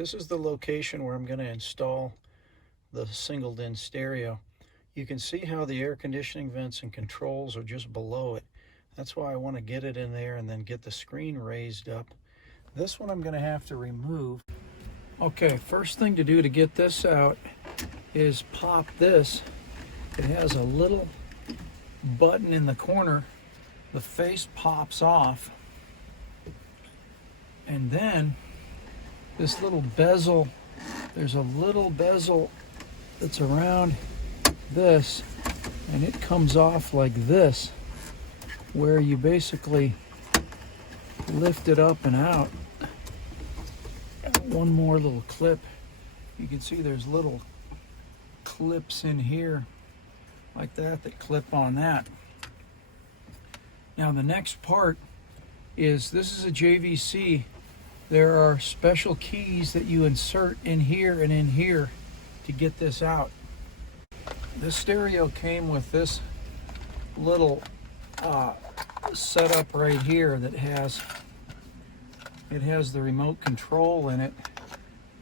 This is the location where I'm going to install the singled-in stereo. You can see how the air conditioning vents and controls are just below it. That's why I want to get it in there and then get the screen raised up. This one I'm going to have to remove. Okay, first thing to do to get this out is pop this. It has a little button in the corner. The face pops off. And then this little bezel, there's a little bezel that's around this, and it comes off like this, where you basically lift it up and out. One more little clip. You can see there's little clips in here like that clip on that. Now the next part is, this is a JVC. There are special keys that you insert in here and in here to get this out. This stereo came with this little setup right here that has the remote control in it,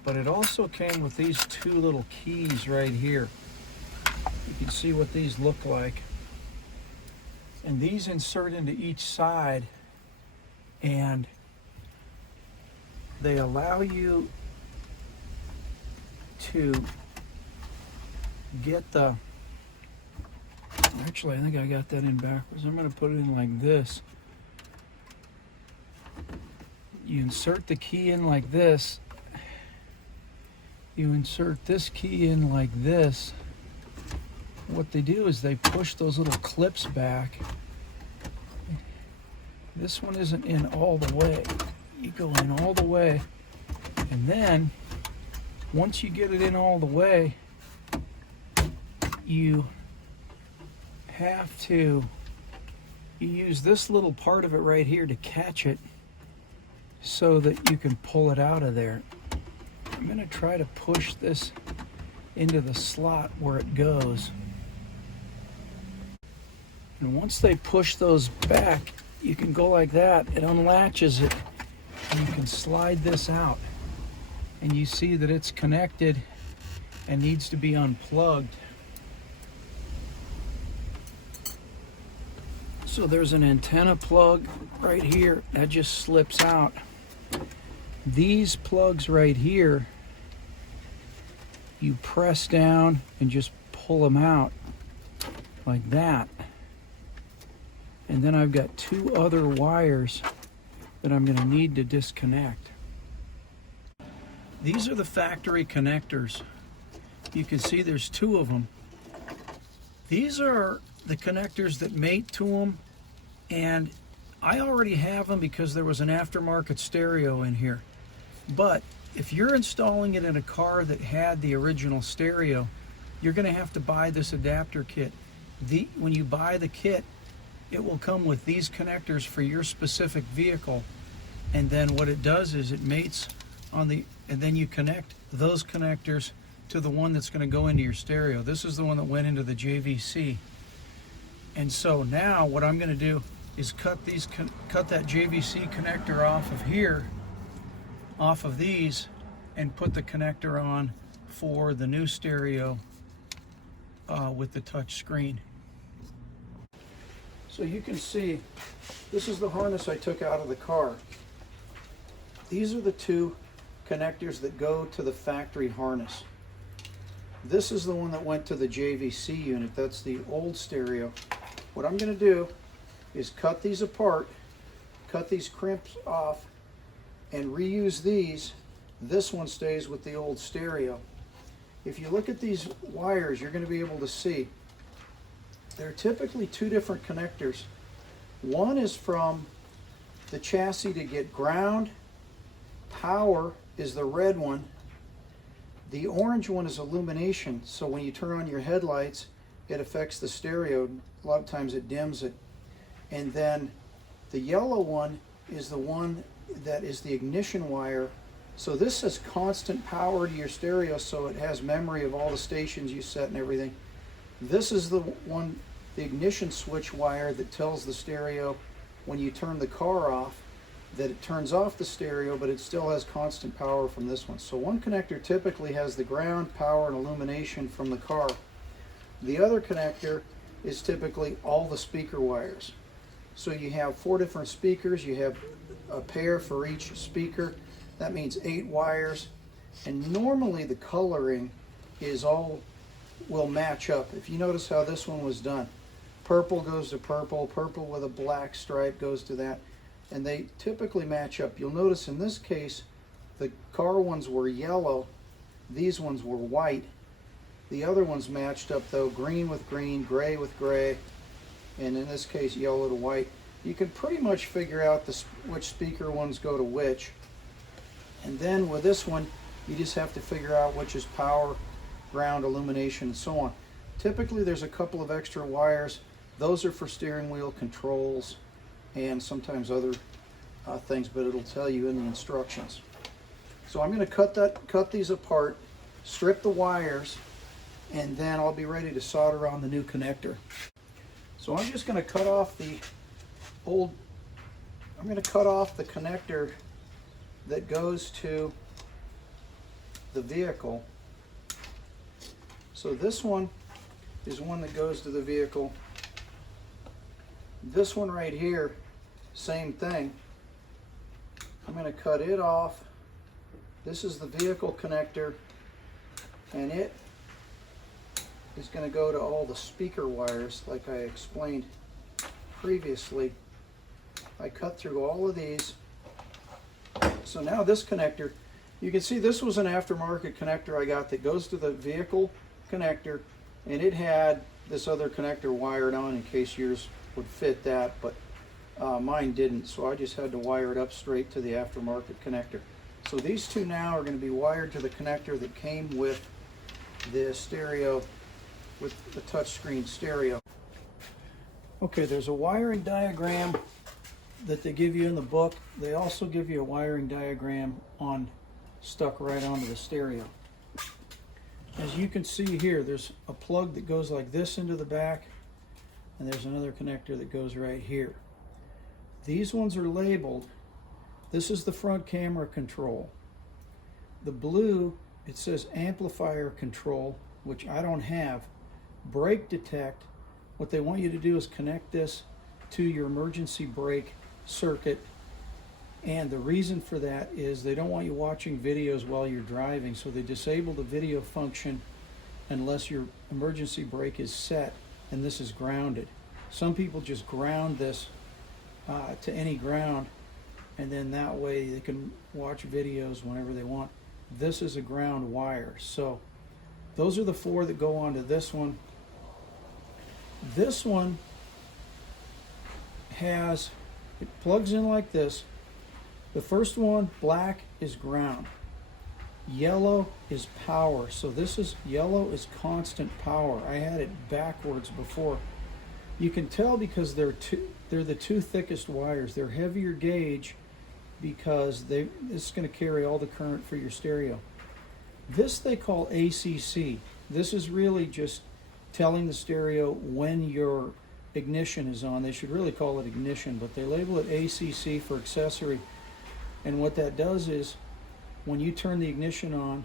but it also came with these two little keys right here. You can see what these look like. And these insert into each side, and they allow you to get the, actually I think I got that in backwards. I'm going to put it in like this. You insert the key in like this. You insert this key in like this. What they do is they push those little clips back. This one isn't in all the way. You go in all the way, and then once you get it in all the way, you have to use this little part of it right here to catch it so that you can pull it out of there. I'm going to try to push this into the slot where it goes. And once they push those back, you can go like that. It unlatches it, and you can slide this out. And you see that it's connected and needs to be unplugged. So there's an antenna plug right here that just slips out. These plugs right here, you press down and just pull them out like that. And then I've got two other wires that I'm going to need to disconnect. These are the factory connectors. You can see there's two of them. These are the connectors that mate to them, and I already have them because there was an aftermarket stereo in here. But if you're installing it in a car that had the original stereo, you're going to have to buy this adapter kit. When you buy the kit, it will come with these connectors for your specific vehicle, and then what it does is it mates on the, and then you connect those connectors to the one that's going to go into your stereo. This is the one that went into the JVC. And so now what I'm going to do is cut that JVC connector off of here, off of these, and put the connector on for the new stereo with the touch screen. So you can see, this is the harness I took out of the car. These are the two connectors that go to the factory harness. This is the one that went to the JVC unit. That's the old stereo. What I'm going to do is cut these apart, cut these crimps off, and reuse these. This one stays with the old stereo. If you look at these wires, you're going to be able to see they're typically two different connectors. One is from the chassis to get ground. Power is the red one. The orange one is illumination, so when you turn on your headlights, it affects the stereo. A lot of times it dims it. And then the yellow one is the one that is the ignition wire. So this has constant power to your stereo, so it has memory of all the stations you set and everything. This is the one, the ignition switch wire that tells the stereo when you turn the car off. that it turns off the stereo, but it still has constant power from this one. So one connector typically has the ground, power, and illumination from the car. The other connector is typically all the speaker wires. So you have 4 different speakers, you have a pair for each speaker. That means 8 wires. And normally the coloring is all will match up. If you notice how this one was done, purple goes to purple, purple with a black stripe goes to that, and they typically match up. You'll notice in this case, the car ones were yellow, these ones were white. The other ones matched up though, green with green, gray with gray, and in this case, yellow to white. You can pretty much figure out which speaker ones go to which. And then with this one, you just have to figure out which is power, ground, illumination, and so on. Typically, there's a couple of extra wires. Those are for steering wheel controls and sometimes other things, but it'll tell you in the instructions. So I'm going to cut these apart, strip the wires, and then I'll be ready to solder on the new connector. So I'm just going to cut off the connector that goes to the vehicle. So this one is one that goes to the vehicle. This one right here, same thing. I'm going to cut it off. This is the vehicle connector, and it is going to go to all the speaker wires like I explained previously. I cut through all of these. So now this connector, you can see this was an aftermarket connector I got that goes to the vehicle connector, and it had this other connector wired on in case yours would fit that, but mine didn't, so I just had to wire it up straight to the aftermarket connector. So these two now are going to be wired to the connector that came with the stereo, with the touchscreen stereo. Okay, there's a wiring diagram that they give you in the book. They also give you a wiring diagram stuck right onto the stereo. As you can see here, there's a plug that goes like this into the back, and there's another connector that goes right here. These ones are labeled. This is the front camera control. The blue, it says amplifier control, which I don't have. Brake detect. What they want you to do is connect this to your emergency brake circuit, and the reason for that is they don't want you watching videos while you're driving, so they disable the video function unless your emergency brake is set and this is grounded. Some people just ground this to any ground, and then that way they can watch videos whenever they want. This is a ground wire, so those are the 4 that go onto this one. This one it plugs in like this. The first one, black, is ground. Yellow is power. So yellow is constant power. I had it backwards before. You can tell because they're the 2 thickest wires. They're heavier gauge because this is going to carry all the current for your stereo. This they call ACC. This is really just telling the stereo when your ignition is on. They should really call it ignition, but they label it ACC for accessory. And what that does is when you turn the ignition on,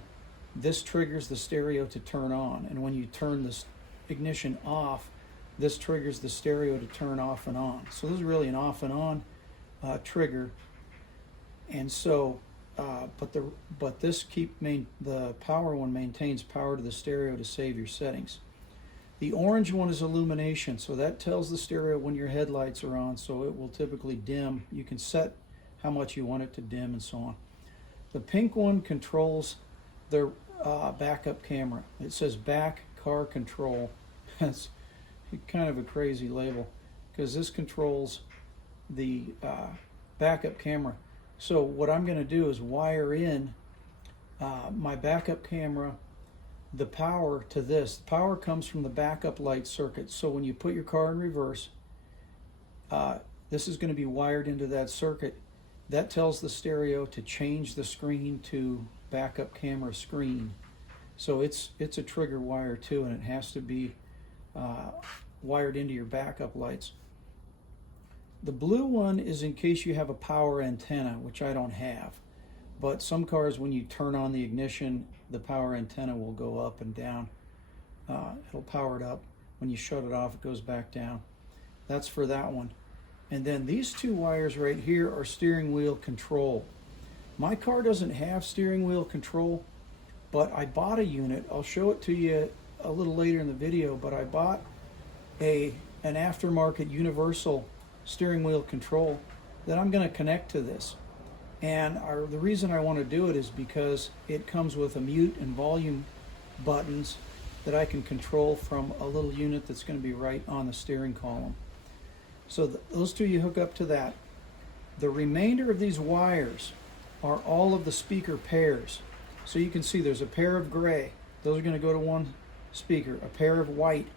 this triggers the stereo to turn on. And when you turn the ignition off, this triggers the stereo to turn off and on. So this is really an off and on trigger. And so, but the power one maintains power to the stereo to save your settings. The orange one is illumination, so that tells the stereo when your headlights are on, so it will typically dim. You can set how much you want it to dim and so on. The pink one controls their backup camera. It says back car control. That's kind of a crazy label because this controls the backup camera. So what I'm going to do is wire in my backup camera, the power to this. The power comes from the backup light circuit. So when you put your car in reverse, this is going to be wired into that circuit. That tells the stereo to change the screen to backup camera screen. So it's a trigger wire too, and it has to be wired into your backup lights. The blue one is in case you have a power antenna, which I don't have. But some cars, when you turn on the ignition, the power antenna will go up and down. It'll power it up. When you shut it off, it goes back down. That's for that one. And then these two wires right here are steering wheel control. My car doesn't have steering wheel control, but I bought a unit. I'll show it to you a little later in the video, but I bought an aftermarket universal steering wheel control that I'm going to connect to this. And the reason I want to do it is because it comes with a mute and volume buttons that I can control from a little unit that's going to be right on the steering column. So those two you hook up to that. The remainder of these wires are all of the speaker pairs. So you can see there's a pair of gray. Those are going to go to one speaker. A pair of white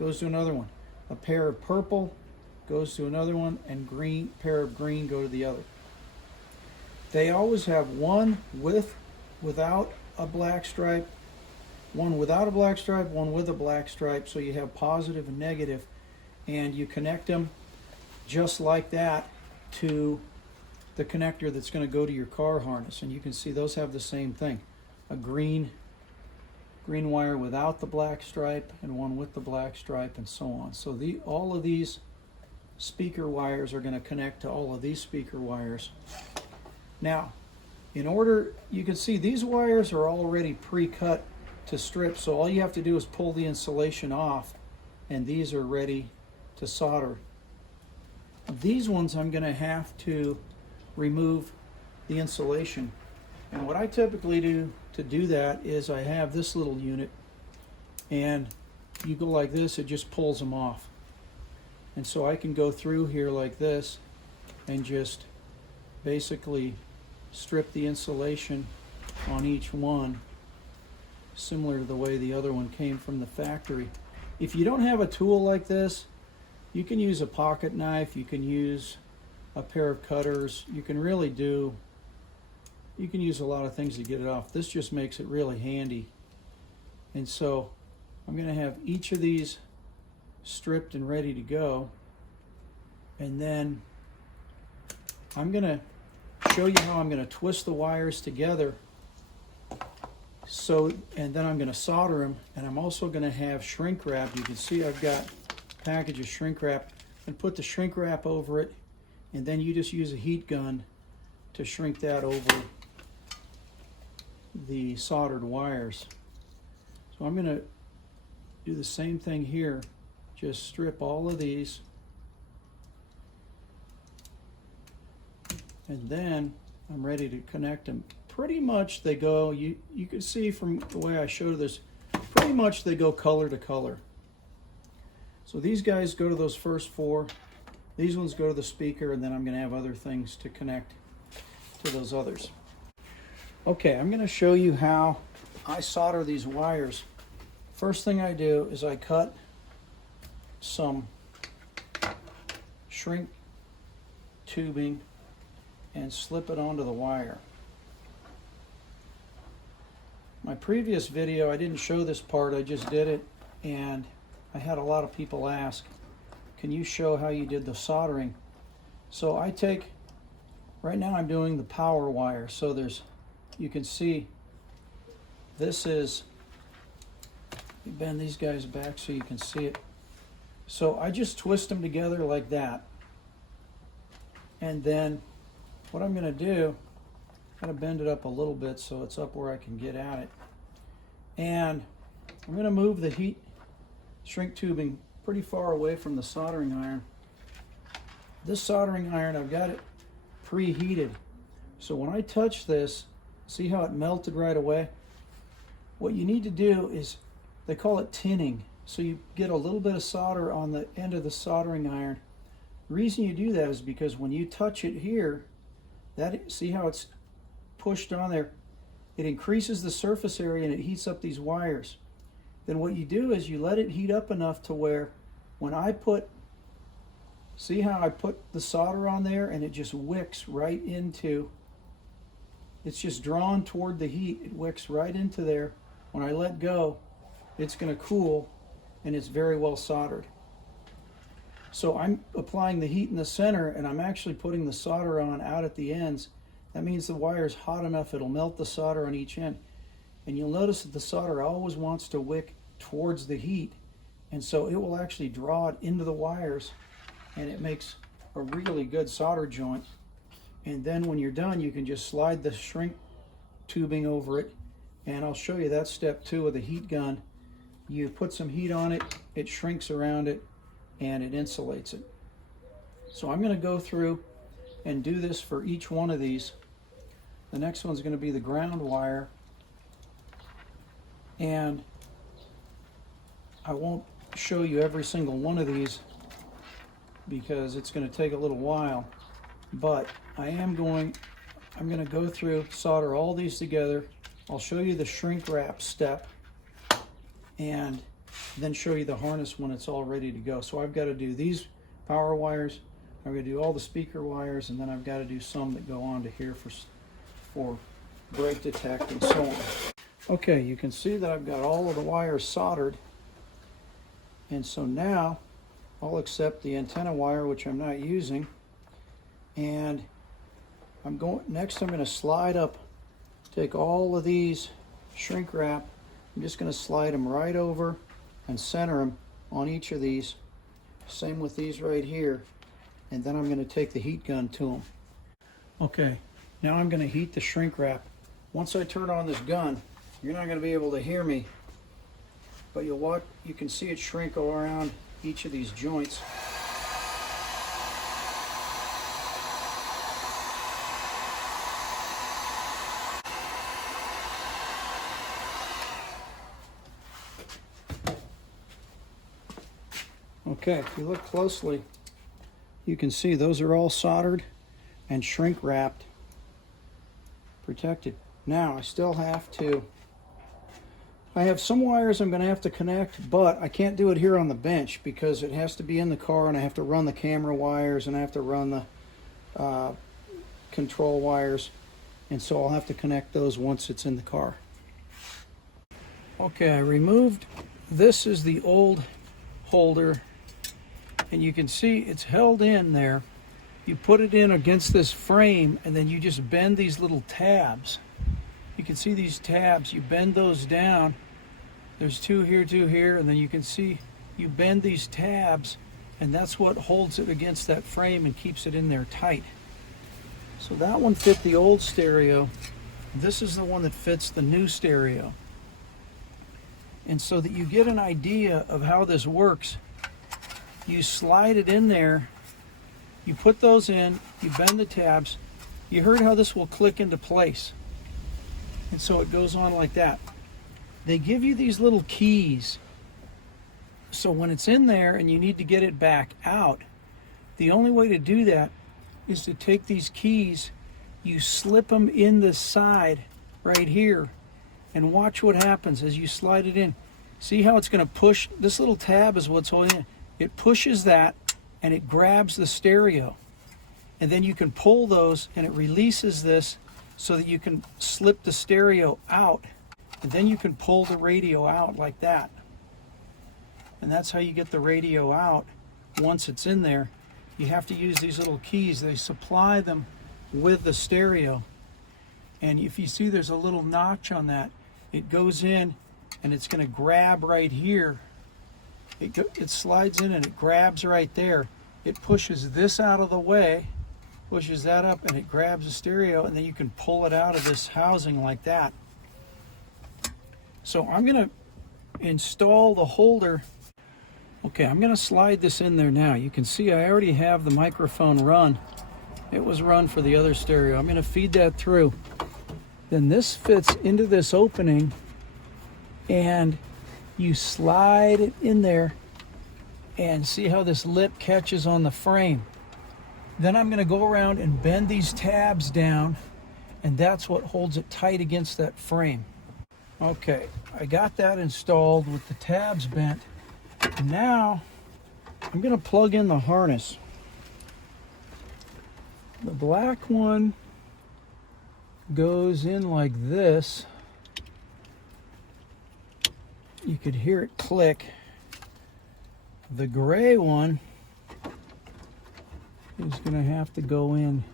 goes to another one. A pair of purple goes to another one, and pair of green go to the other. They always have one without a black stripe, one without a black stripe, one with a black stripe, so you have positive and negative, and you connect them just like that to the connector that's going to go to your car harness. And you can see those have the same thing, a green wire without the black stripe and one with the black stripe, and so on. So all of these speaker wires are going to connect to all of these speaker wires. Now, you can see these wires are already pre-cut to strip, so all you have to do is pull the insulation off, and these are ready to solder. These ones I'm going to have to remove the insulation, and what I typically do to do that is I have this little unit, and you go like this, it just pulls them off. And so I can go through here like this and just basically strip the insulation on each one, similar to the way the other one came from the factory. If you don't have a tool like this, you can use a pocket knife, you can use a pair of cutters, you can use a lot of things to get it off. This just makes it really handy. And so I'm going to have each of these stripped and ready to go, and then I'm going to show you how I'm going to twist the wires together, and then I'm going to solder them, and I'm also going to have shrink wrap. You can see I've got a package of shrink wrap, and put the shrink wrap over it, and then you just use a heat gun to shrink that over the soldered wires. So I'm going to do the same thing here. Just strip all of these, and then I'm ready to connect them. Pretty much they go, you can see from the way I showed this, pretty much they go color to color. So these guys go to those first four, these ones go to the speaker, and then I'm going to have other things to connect to those others. Okay, I'm going to show you how I solder these wires. First thing I do is I cut some shrink tubing and slip it onto the wire. My previous video, I didn't show this part, I just did it, and I had a lot of people ask, can you show how you did the soldering? So right now I'm doing the power wire. So you can see this is, bend these guys back so you can see it. So I just twist them together like that. And then what I'm going to do, kind of bend it up a little bit so it's up where I can get at it. And I'm going to move the heat shrink tubing pretty far away from the soldering iron. This soldering iron, I've got it preheated. So when I touch this, see how it melted right away? What you need to do is, they call it tinning. So you get a little bit of solder on the end of the soldering iron. The reason you do that is because when you touch it here, see how it's pushed on there? It increases the surface area and it heats up these wires. Then what you do is you let it heat up enough to where when see how I put the solder on there and it just wicks right into, it's just drawn toward the heat, it wicks right into there. When I let go, it's going to cool, and it's very well soldered. So I'm applying the heat in the center, and I'm actually putting the solder on out at the ends. That means the wire's hot enough, it'll melt the solder on each end. And you'll notice that the solder always wants to wick towards the heat, and so it will actually draw it into the wires, and it makes a really good solder joint. And then when you're done, you can just slide the shrink tubing over it, and I'll show you that step 2 of the heat gun. You put some heat on it, it shrinks around it, and it insulates it. So I'm going to go through and do this for each one of these. The next one's going to be the ground wire, and I won't show you every single one of these because it's going to take a little while, but I'm going to go through, solder all these together. I'll show you the shrink wrap step and then show you the harness when it's all ready to go. So I've got to do these power wires, I'm going to do all the speaker wires, and then I've got to do some that go on to here for brake detect and so on. Okay, you can see that I've got all of the wires soldered, and so now I'll accept the antenna wire, which I'm not using, and I'm going to slide up, take all of these shrink wrap, I'm just going to slide them right over and center them on each of these. Same with these right here, and then I'm going to take the heat gun to them. Okay, now I'm going to heat the shrink wrap. Once I turn on this gun, you're not going to be able to hear me, but you can see it shrink all around each of these joints. Okay, if you look closely, you can see those are all soldered and shrink wrapped, protected. Now I have some wires I'm going to have to connect, but I can't do it here on the bench because it has to be in the car, and I have to run the camera wires, and I have to run the control wires, and so I'll have to connect those once it's in the car. Okay, I removed, this is the old holder, and you can see it's held in there. You put it in against this frame, and then you just bend these little tabs. You can see these tabs, you bend those down. There's two here, and then you can see you bend these tabs, and that's what holds it against that frame and keeps it in there tight. So that one fit the old stereo. This is the one that fits the new stereo. And so that you get an idea of how this works, you slide it in there, you put those in, you bend the tabs. You heard how this will click into place. And so it goes on like that. They give you these little keys. So when it's in there and you need to get it back out, the only way to do that is to take these keys, you slip them in the side right here, and watch what happens as you slide it in. See how it's going to push? This little tab is what's holding it. It pushes that and it grabs the stereo. And then you can pull those and it releases this so that you can slip the stereo out, and then you can pull the radio out like that. And that's how you get the radio out once it's in there. You have to use these little keys. They supply them with the stereo. And if you see there's a little notch on that, it goes in and it's going to grab right here. It slides in and it grabs right there. It pushes this out of the way, pushes that up, and it grabs the stereo, and then you can pull it out of this housing like that. So I'm going to install the holder. Okay, I'm going to slide this in there now. You can see I already have the microphone run. It was run for the other stereo. I'm going to feed that through. Then this fits into this opening, and you slide it in there, and see how this lip catches on the frame. Then I'm going to go around and bend these tabs down, and that's what holds it tight against that frame. Okay, I got that installed with the tabs bent. Now I'm going to plug in the harness. The black one goes in like this. You could hear it click. The gray one is going to have to go in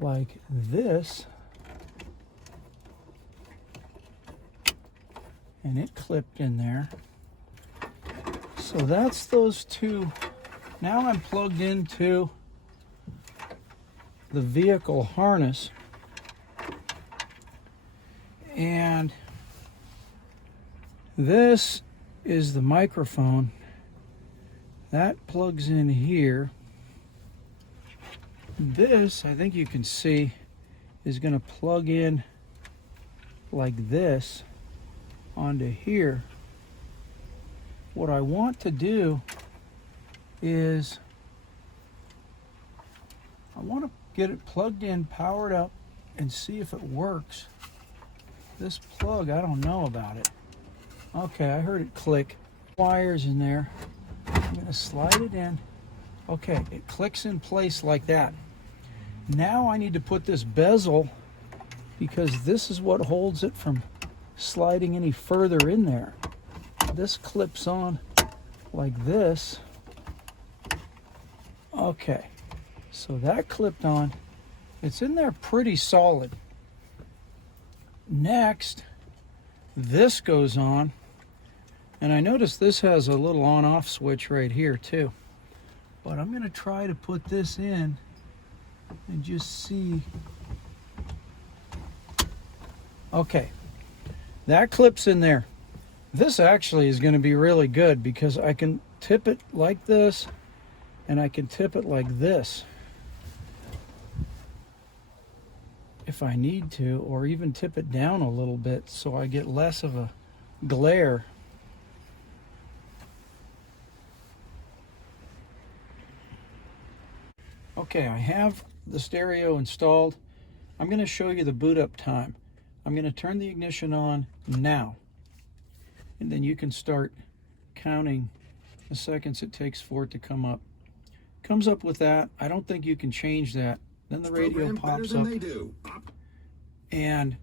like this. And it clipped in there. So that's those two. Now I'm plugged into the vehicle harness. And this is the microphone. That plugs in here. This, I think you can see, is going to plug in like this onto here. What I want to do is I want to get it plugged in, powered up, and see if it works. This plug, I don't know about it. Okay, I heard it click. Wires in there. I'm going to slide it in. Okay, it clicks in place like that. Now I need to put this bezel, because this is what holds it from sliding any further in there. This clips on like this. Okay, so that clipped on. It's in there pretty solid. Next, this goes on, and I notice this has a little on-off switch right here too. But I'm going to try to put this in and just see. Okay, that clips in there. This actually is going to be really good because I can tip it like this and I can tip it like this if I need to, or even tip it down a little bit so I get less of a glare. Okay, I have the stereo installed. I'm going to show you the boot up time. I'm going to turn the ignition on now, and then you can start counting the seconds it takes for it to come up. Comes up with that. I don't think you can change that. Then the radio pops up, and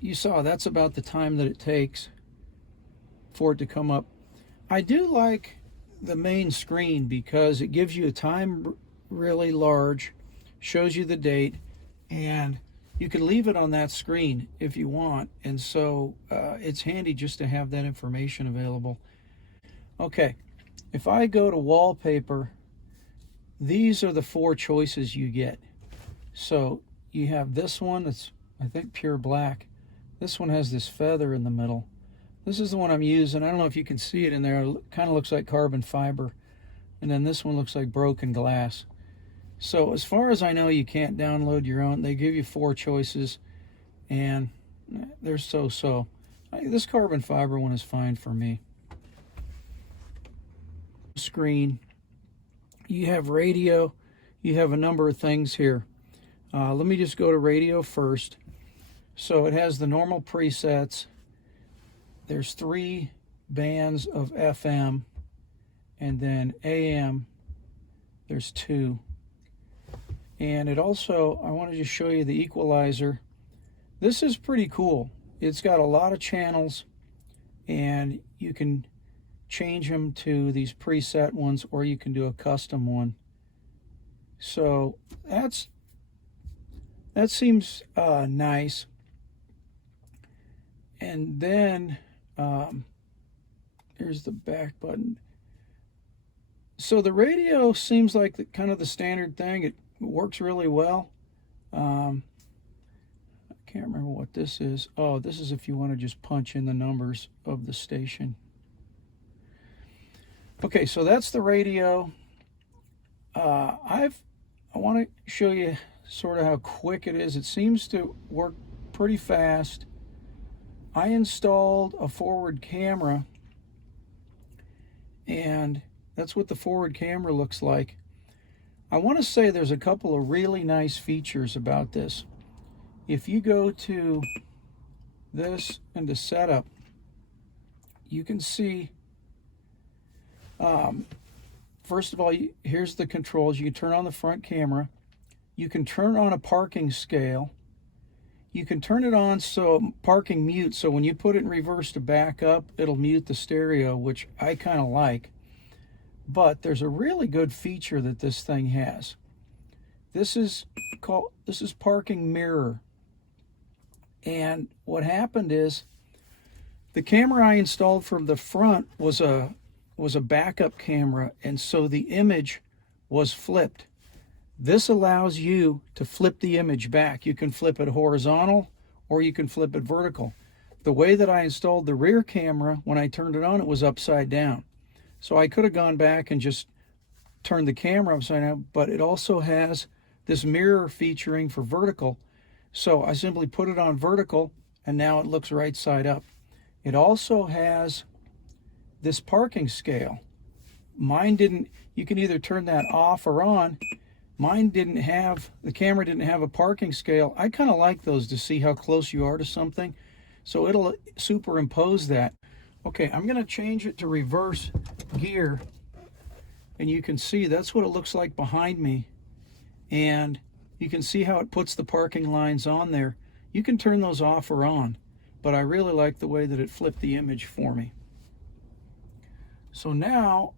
you saw that's about the time that it takes for it to come up. I do like the main screen because it gives you a time really large, shows you the date, and you can leave it on that screen if you want, and so it's handy just to have that information available. Okay, if I go to wallpaper, these are the four choices you get. So you have this one that's, I think, pure black. This one has this feather in the middle. This is the one I'm using. I don't know if you can see it in there. It kind of looks like carbon fiber. And then this one looks like broken glass. So as far as I know, you can't download your own. They give you four choices, and they're so-so. This carbon fiber one is fine for me. Screen. You have radio. You have a number of things here. Let me just go to radio first. So it has the normal presets. There's 3 bands of FM, and then AM, there's 2. And it also, I wanted to show you the equalizer. This is pretty cool. It's got a lot of channels, and you can change them to these preset ones, or you can do a custom one. So that seems nice. And then here's the back button. So the radio seems like kind of the standard thing. It works really well. I can't remember what this is. Oh, this is if you want to just punch in the numbers of the station. Okay, so that's the radio. I want to show you sort of how quick it is. It seems to work pretty fast. I installed a forward camera, and that's what the forward camera looks like. I want to say there's a couple of really nice features about this. If you go to this and to setup, you can see, first of all, here's the controls. You can turn on the front camera. You can turn on a parking scale. You can turn it on so parking mute, so when you put it in reverse to back up, it'll mute the stereo, which I kind of like. But there's a really good feature that this thing has. This is parking mirror. And what happened is the camera I installed from the front was a backup camera, and so the image was flipped. This allows you to flip the image back. You can flip it horizontal or you can flip it vertical. The way that I installed the rear camera, when I turned it on, it was upside down. So I could have gone back and just turned the camera upside down, but it also has this mirror featuring for vertical. So I simply put it on vertical and now it looks right side up. It also has this parking scale. Mine didn't, you can either turn that off or on. Mine didn't have, the camera didn't have a parking scale. I kind of like those to see how close you are to something. So it'll superimpose that. Okay, I'm gonna change it to reverse gear, and you can see that's what it looks like behind me. And you can see how it puts the parking lines on there. You can turn those off or on, but I really like the way that it flipped the image for me. So now,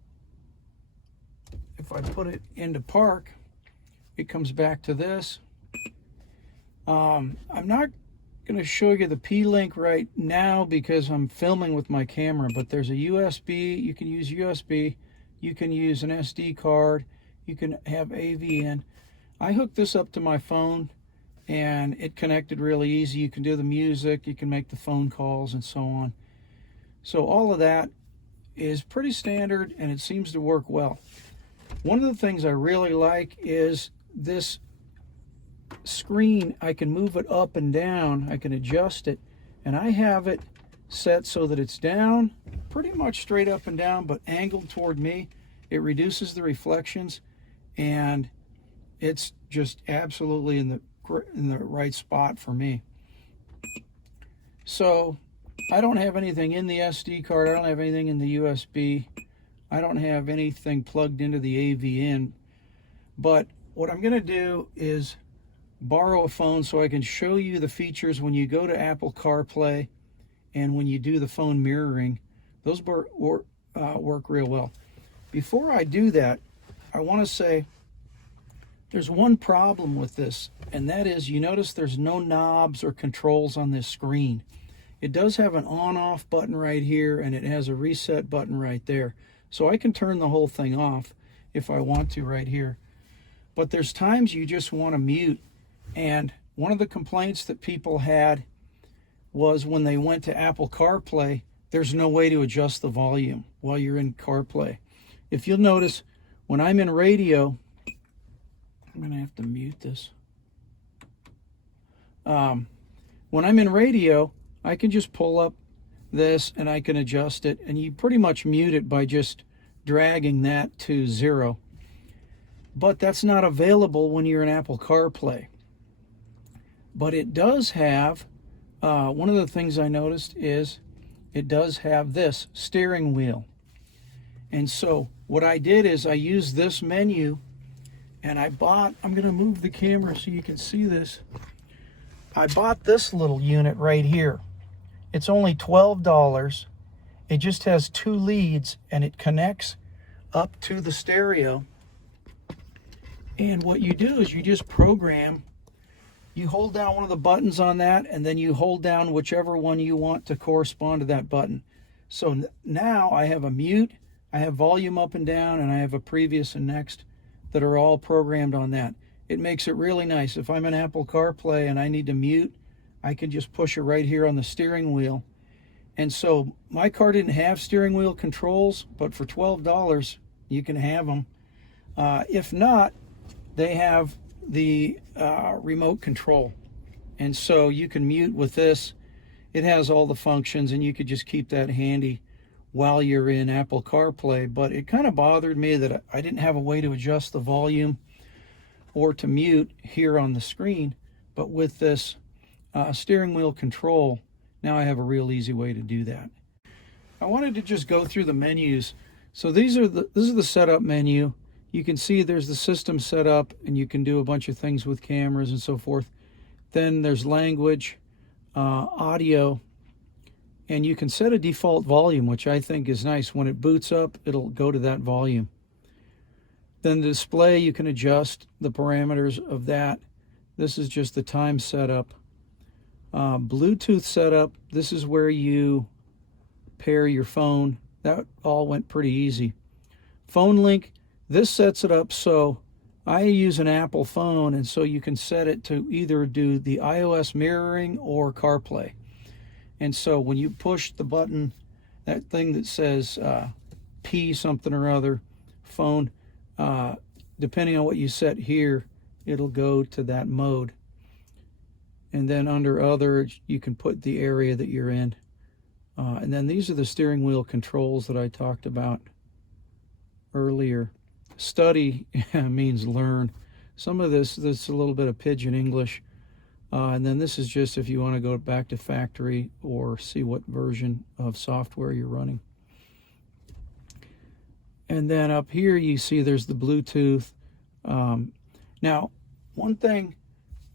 if I put it into park, it comes back to this. I'm not going to show you the P-Link right now because I'm filming with my camera, but there's a USB. You can use USB. You can use an SD card. You can have AV in. I hooked this up to my phone and it connected really easy. You can do the music, you can make the phone calls and so on. So all of that is pretty standard and it seems to work well. One of the things I really like is this screen. I can move it up and down, I can adjust it, and I have it set so that it's down pretty much straight up and down but angled toward me. It reduces the reflections and it's just absolutely in the right spot for me. So I don't have anything in the SD card, I don't have anything in the USB, I don't have anything plugged into the AV in, but what I'm going to do is borrow a phone so I can show you the features when you go to Apple Carplay and when you do the phone mirroring. Those work real well. Before I do that, I want to say there's one problem with this, and that is you notice there's no knobs or controls on this screen. It does have an on-off button right here, and it has a reset button right there. So I can turn the whole thing off if I want to right here. But there's times you just want to mute. And one of the complaints that people had was when they went to Apple CarPlay, there's no way to adjust the volume while you're in CarPlay. If you'll notice, when I'm in radio, I'm going to have to mute this. When I'm in radio, I can just pull up this and I can adjust it. And you pretty much mute it by just dragging that to 0. But that's not available when you're in Apple CarPlay. But it does have, one of the things I noticed is it does have this steering wheel. And so what I did is I used this menu and I'm going to move the camera so you can see this. I bought this little unit right here. It's only $12. It just has 2 leads and it connects up to the stereo. And what you do is you just program, you hold down one of the buttons on that and then you hold down whichever one you want to correspond to that button. So now I have a mute, I have volume up and down, and I have a previous and next that are all programmed on that. It makes it really nice. If I'm in Apple CarPlay and I need to mute, I can just push it right here on the steering wheel. And so my car didn't have steering wheel controls, but for $12 you can have them. If not, they have the remote control, and so you can mute with this. It has all the functions and you could just keep that handy while you're in Apple CarPlay. But it kind of bothered me that I didn't have a way to adjust the volume or to mute here on the screen, but with this steering wheel control, now I have a real easy way to do that. I wanted to just go through the menus. So this is the setup menu. You can see there's the system set up and you can do a bunch of things with cameras and so forth. Then there's language, audio, and you can set a default volume, which I think is nice. When it boots up, it'll go to that volume. Then the display, you can adjust the parameters of that. This is just the time setup. Bluetooth setup, this is where you pair your phone. That all went pretty easy. Phone link, this sets it up so I use an Apple phone, and so you can set it to either do the iOS mirroring or CarPlay. And so when you push the button, that thing that says P something or other, phone, depending on what you set here, it'll go to that mode. And then under other, you can put the area that you're in. And then these are the steering wheel controls that I talked about earlier. Study means learn. Some of this is a little bit of pidgin English. And then this is just if you want to go back to factory or see what version of software you're running. And then up here you see there's the Bluetooth. Now, one thing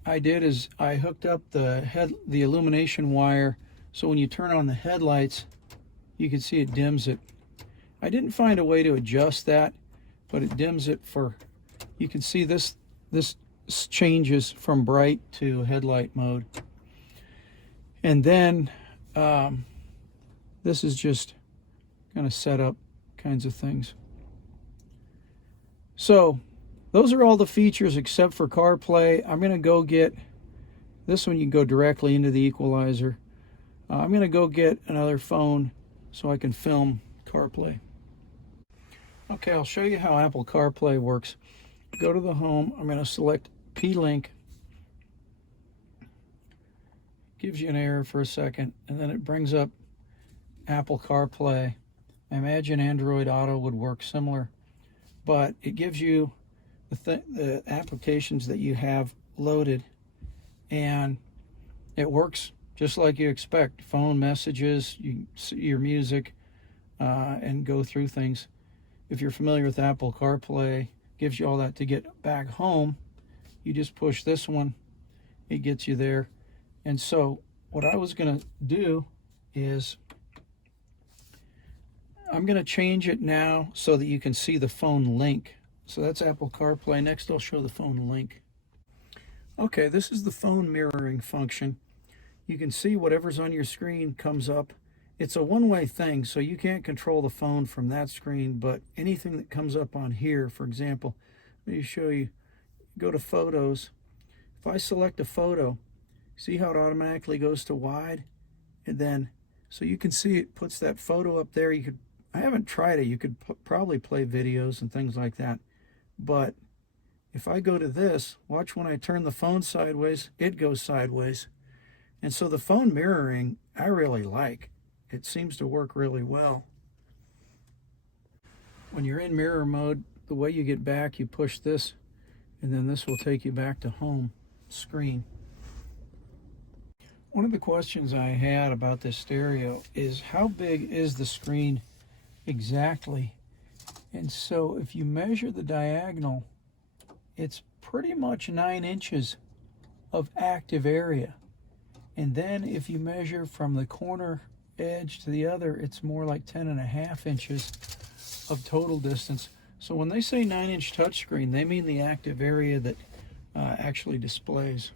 I did is I hooked up the illumination wire, so when you turn on the headlights, you can see it dims it. I didn't find a way to adjust that, but it dims it for, you can see this changes from bright to headlight mode. And then this is just kind of setup kinds of things. So those are all the features except for CarPlay. I'm going to go get this one. You can go directly into the equalizer. I'm going to go get another phone so I can film CarPlay. Okay, I'll show you how Apple CarPlay works. Go to the home. I'm going to select P-Link. Gives you an error for a second, and then it brings up Apple CarPlay. I imagine Android Auto would work similar, but it gives you the applications that you have loaded, and it works just like you expect. Phone messages, you see your music, and go through things. If you're familiar with Apple CarPlay, gives you all that. To get back home, you just push this one, it gets you there. And so what I was going to do is I'm going to change it now so that you can see the phone link. So that's Apple CarPlay. Next I'll show the phone link. Okay, this is the phone mirroring function. You can see whatever's on your screen comes up. It's a one-way thing, so you can't control the phone from that screen, but anything that comes up on here, for example, let me show you. Go to Photos. If I select a photo, see how it automatically goes to wide? And then, so you can see it puts that photo up there. I haven't tried it. You could probably play videos and things like that. But if I go to this, watch when I turn the phone sideways, it goes sideways. And so the phone mirroring, I really like. It seems to work really well. When you're in mirror mode, the way you get back, you push this, and then this will take you back to home screen. One of the questions I had about this stereo is how big is the screen exactly? And so if you measure the diagonal, it's pretty much 9 inches of active area. And then if you measure from the corner edge to the other, it's more like 10.5 inches of total distance. So when they say 9-inch touchscreen, they mean the active area that actually displays.